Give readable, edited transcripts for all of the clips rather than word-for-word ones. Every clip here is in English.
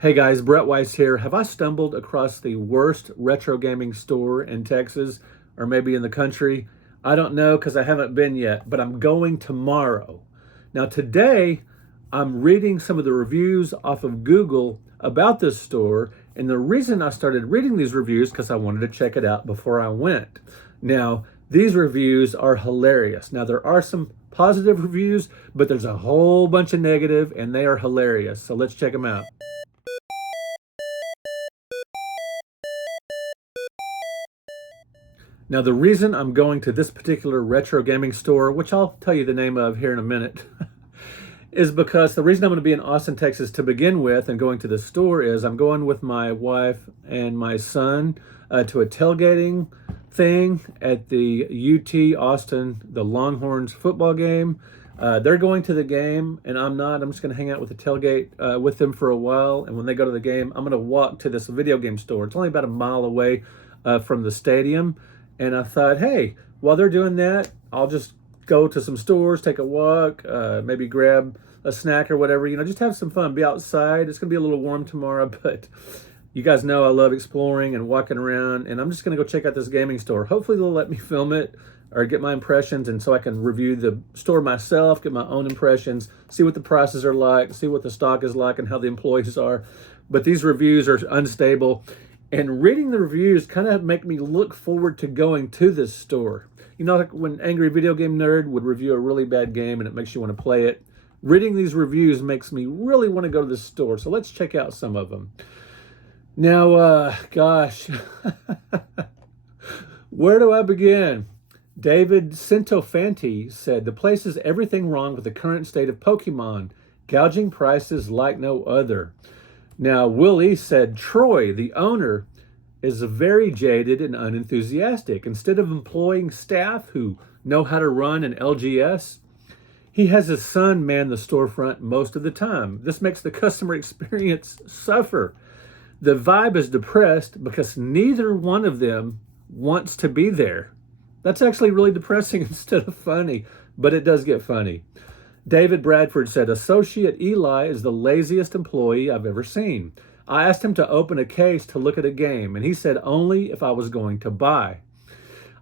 Hey guys, Brett Weiss here. Have I stumbled across the worst retro gaming store in Texas or maybe in the country? I don't know because I haven't been yet, but I'm going tomorrow. Now, today, I'm reading some of the reviews off of Google about this store, and the reason I started reading these reviews because I wanted to check it out before I went. Now, these reviews are hilarious. Now, there are some positive reviews, but there's a whole bunch of negative, and they are hilarious. So let's check them out. Now, the reason I'm going to this particular retro gaming store, which I'll tell you the name of here in a minute, is because the reason I'm going to be in Austin, Texas to begin with and going to the store is I'm going with my wife and my son to a tailgating thing at the UT Austin, the Longhorns football game. They're going to the game and I'm not. I'm just going to hang out with the tailgate with them for a while. And when they go to the game, I'm going to walk to this video game store. It's only about a mile away from the stadium. And I thought, hey, while they're doing that, I'll just go to some stores, take a walk, maybe grab a snack or whatever, just have some fun, be outside. It's going to be a little warm tomorrow, but you guys know I love exploring and walking around, and I'm just going to go check out this gaming store. Hopefully they'll let me film it or get my impressions, and so I can review the store myself, get my own impressions, see what the prices are like, see what the stock is like, and how the employees are. But these reviews are unstable. And reading the reviews kind of make me look forward to going to this store. Like when Angry Video Game Nerd would review a really bad game and it makes you want to play it. Reading these reviews makes me really want to go to this store. So let's check out some of them. Now, gosh, where do I begin? David Centofanti said, the place is everything wrong with the current state of Pokemon. Gouging prices like no other. Now, Willie said, Troy, the owner, is very jaded and unenthusiastic. Instead of employing staff who know how to run an LGS, he has his son man the storefront most of the time. This makes the customer experience suffer. The vibe is depressed because neither one of them wants to be there. That's actually really depressing instead of funny, but it does get funny. David Bradford said, Associate Eli is the laziest employee I've ever seen. I asked him to open a case to look at a game, and he said only if I was going to buy.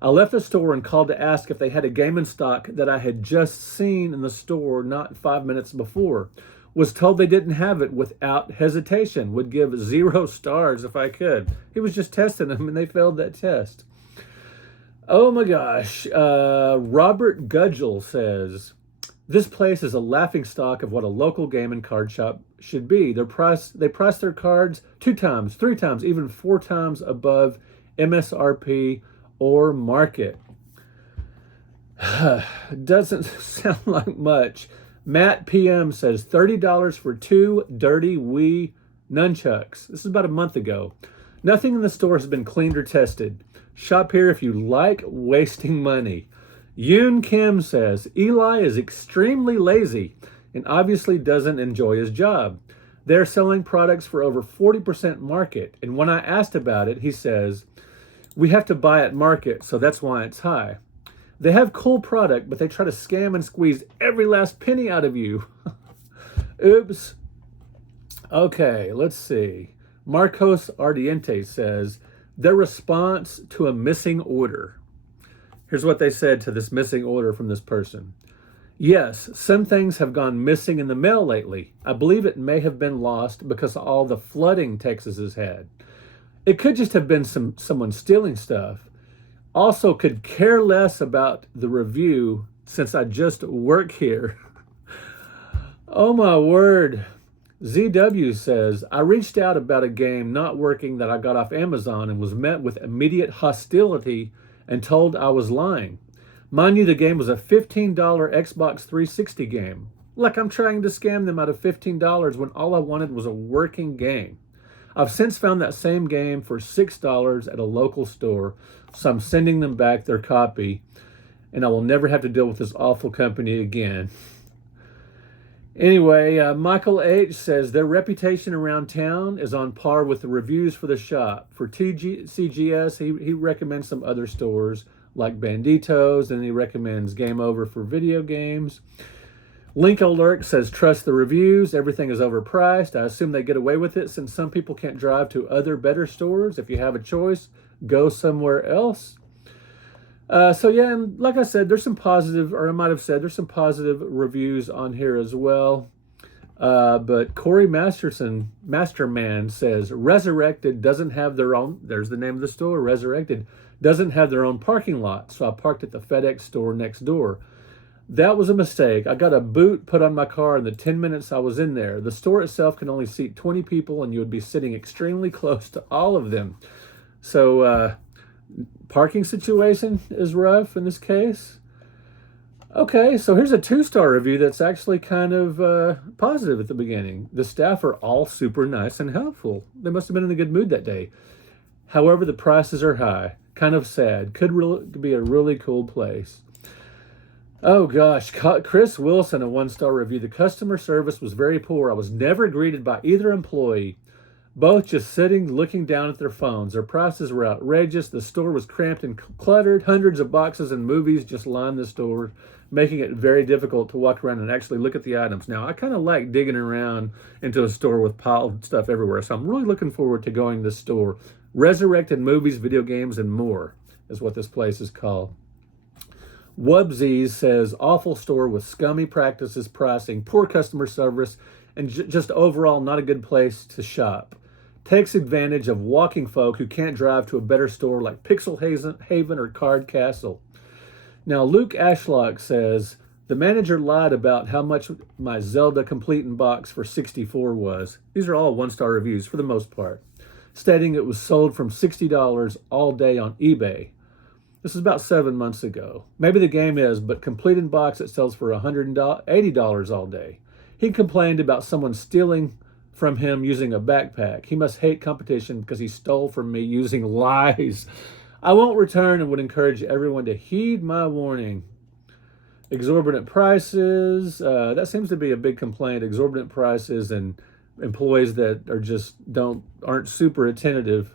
I left the store and called to ask if they had a game in stock that I had just seen in the store not 5 minutes before. Was told they didn't have it without hesitation. Would give 0 stars if I could. He was just testing them, and they failed that test. Oh my gosh. Robert Gudgel says, this place is a laughingstock of what a local game and card shop should be. They price their cards 2 times, 3 times, even 4 times above MSRP or market. Doesn't sound like much. Matt PM says $30 for 2 dirty Wii nunchucks. This is about a month ago. Nothing in the store has been cleaned or tested. Shop here if you like wasting money. Yoon Kim says, Eli is extremely lazy and obviously doesn't enjoy his job. They're selling products for over 40% market. And when I asked about it, he says, we have to buy at market, so that's why it's high. They have cool product, but they try to scam and squeeze every last penny out of you. Oops. Okay, let's see. Marcos Ardiente says, their response to a missing order. Here's what they said to this missing order from this person. Yes, some things have gone missing in the mail lately. I believe it may have been lost because of all the flooding Texas has had. It could just have been someone stealing stuff. Also could care less about the review since I just work here. Oh my word. ZW says, I reached out about a game not working that I got off Amazon and was met with immediate hostility and told I was lying. Mind you, the game was a $15 Xbox 360 game. Like I'm trying to scam them out of $15 when all I wanted was a working game. I've since found that same game for $6 at a local store, so I'm sending them back their copy, and I will never have to deal with this awful company again. Anyway, Michael H. says their reputation around town is on par with the reviews for the shop. For CGS, he recommends some other stores like Banditos, and he recommends Game Over for video games. Link Alert says, trust the reviews. Everything is overpriced. I assume they get away with it since some people can't drive to other better stores. If you have a choice, go somewhere else. So yeah, and like I said, there's some positive, or I might have said there's some positive reviews on here as well. But Corey Masterman says, Resurrected doesn't have their own, there's the name of the store, Resurrected, doesn't have their own parking lot. So I parked at the FedEx store next door. That was a mistake. I got a boot put on my car in the 10 minutes I was in there. The store itself can only seat 20 people, and you would be sitting extremely close to all of them. So, parking situation is rough in this case. Okay, so here's a 2-star review that's actually kind of positive at the beginning. The staff are all super nice and helpful. They must have been in a good mood that day. However, the prices are high. Kind of sad. Could be a really cool place. Oh gosh, Chris Wilson, a 1-star review. The customer service was very poor. I was never greeted by either employee. Both just sitting, looking down at their phones. Their prices were outrageous. The store was cramped and cluttered. Hundreds of boxes and movies just lined the store, making it very difficult to walk around and actually look at the items. Now, I kind of like digging around into a store with piled stuff everywhere, so I'm really looking forward to going to this store. Resurrected Movies, Video Games, and More is what this place is called. Wubsies says, awful store with scummy practices, pricing, poor customer service, and just overall not a good place to shop. Takes advantage of walking folk who can't drive to a better store like Pixel Haven or Card Castle. Now, Luke Ashlock says, the manager lied about how much my Zelda Complete in Box for 64 was. These are all 1-star reviews for the most part, stating it was sold from $60 all day on eBay. This is about 7 months ago. Maybe the game is, but Complete in Box, it sells for $180 all day. He complained about someone stealing from him using a backpack. He must hate competition because he stole from me using lies. I won't return and would encourage everyone to heed my warning. Exorbitant prices. That seems to be a big complaint. Exorbitant prices and employees that aren't super attentive.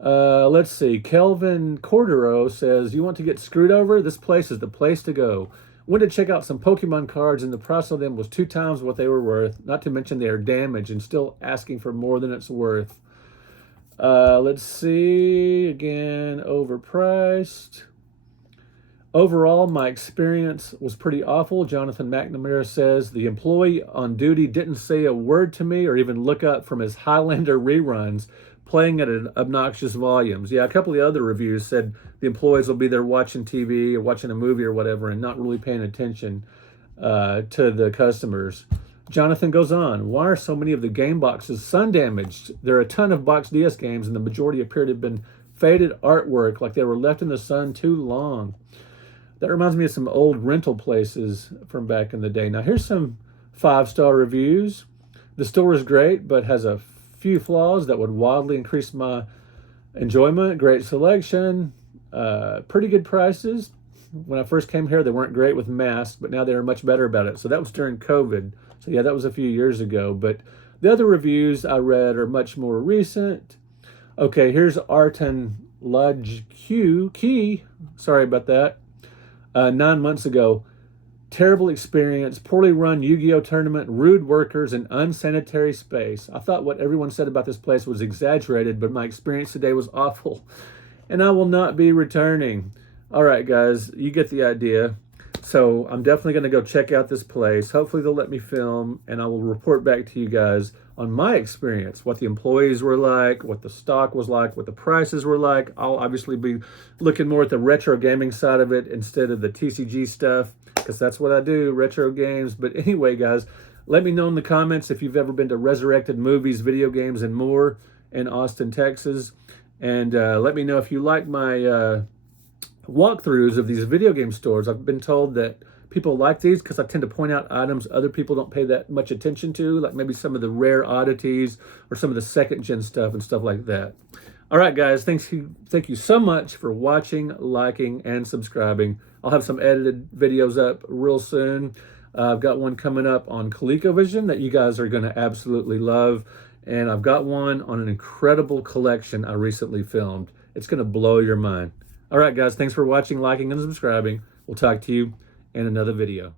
Let's see. Kelvin Cordero says, you want to get screwed over? This place is the place to go. Went to check out some Pokemon cards, and the price of them was 2 times what they were worth. Not to mention they are damaged and still asking for more than it's worth. Let's see. Again, overpriced. Overall, my experience was pretty awful. Jonathan McNamara says, the employee on duty didn't say a word to me or even look up from his Highlander reruns, playing at an obnoxious volumes. Yeah, a couple of the other reviews said the employees will be there watching TV or watching a movie or whatever and not really paying attention to the customers. Jonathan goes on, why are so many of the game boxes sun damaged? There are a ton of box DS games and the majority appear to have been faded artwork, like they were left in the sun too long. That reminds me of some old rental places from back in the day. Now here's some 5-star reviews. The store is great, but has a few flaws that would wildly increase my enjoyment. Great selection, pretty good prices. When I first came here, they weren't great with masks, but now they're much better about it. So that was during COVID. So yeah, that was a few years ago. But the other reviews I read are much more recent. Okay, here's Arton Ludge Key. Sorry about that. 9 months ago. Terrible experience, poorly run Yu-Gi-Oh tournament, rude workers, and unsanitary space. I thought what everyone said about this place was exaggerated, but my experience today was awful, and I will not be returning. All right, guys, you get the idea. So I'm definitely going to go check out this place. Hopefully they'll let me film, and I will report back to you guys on my experience, what the employees were like, what the stock was like, what the prices were like. I'll obviously be looking more at the retro gaming side of it instead of the TCG stuff, because that's what I do, retro games. But anyway, guys, let me know in the comments if you've ever been to Resurrected Movies, Video Games, and More in Austin, Texas. And let me know if you like my walkthroughs of these video game stores. I've been told that people like these because I tend to point out items other people don't pay that much attention to, like maybe some of the rare oddities or some of the second-gen stuff and stuff like that. All right, guys, thank you so much for watching, liking, and subscribing. I'll have some edited videos up real soon. I've got one coming up on ColecoVision that you guys are going to absolutely love. And I've got one on an incredible collection I recently filmed. It's going to blow your mind. All right, guys, thanks for watching, liking, and subscribing. We'll talk to you in another video.